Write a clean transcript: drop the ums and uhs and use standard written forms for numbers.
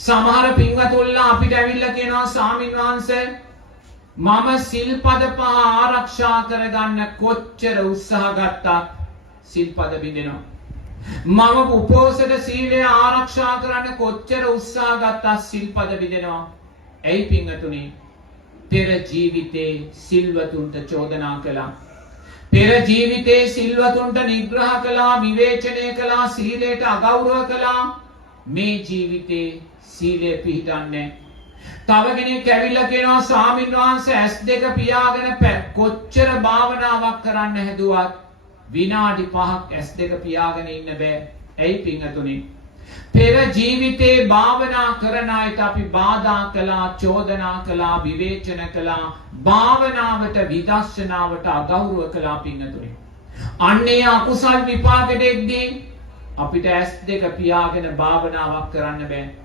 සමහර පින්වතුන්ලා අපිට ඇවිල්ලා කියනවා ස්වාමීන් වහන්සේ මම සිල්පද පහ ආරක්ෂා කරගන්න කොච්චර උත්සාහ ගත්තත් සිල්පද බිඳෙනවා. මම උපෝසථ සීලය ආරක්ෂා කරන්න කොච්චර උත්සාහ ගත්තත් සිල්පද බිඳෙනවා. ඇයි පින්වතුනි? පෙර ජීවිතේ සිල්වතුන්ට චෝදනා කළා. පෙර ජීවිතේ සිල්වතුන්ට නිග්‍රහ කළා, විවේචනය කළා, සීලයට අගෞරව කළා. මේ ජීවිතේ සීලය පිළිටන්නේ. තව කෙනෙක් ඇවිල්ලා කියනවා ස්වාමීන් වහන්සේ S2 පියාගෙන කොච්චර භාවනාවක් කරන්න හැදුවත් විනාඩි 5ක් S2 පියාගෙන ඉන්න බෑ. ඇයි පින්වතුනි? පෙර ජීවිතේ භාවනා කරන අයට අපි බාධා කළා, චෝදනා කළා, විවේචන කළා, භාවනාවට විදර්ශනාවට අගෞරව කළා පින්වතුනි. අන්නේ අකුසල් විපාකෙ දෙද්දී අපිට S2 පියාගෙන භාවනාවක් කරන්න බෑ.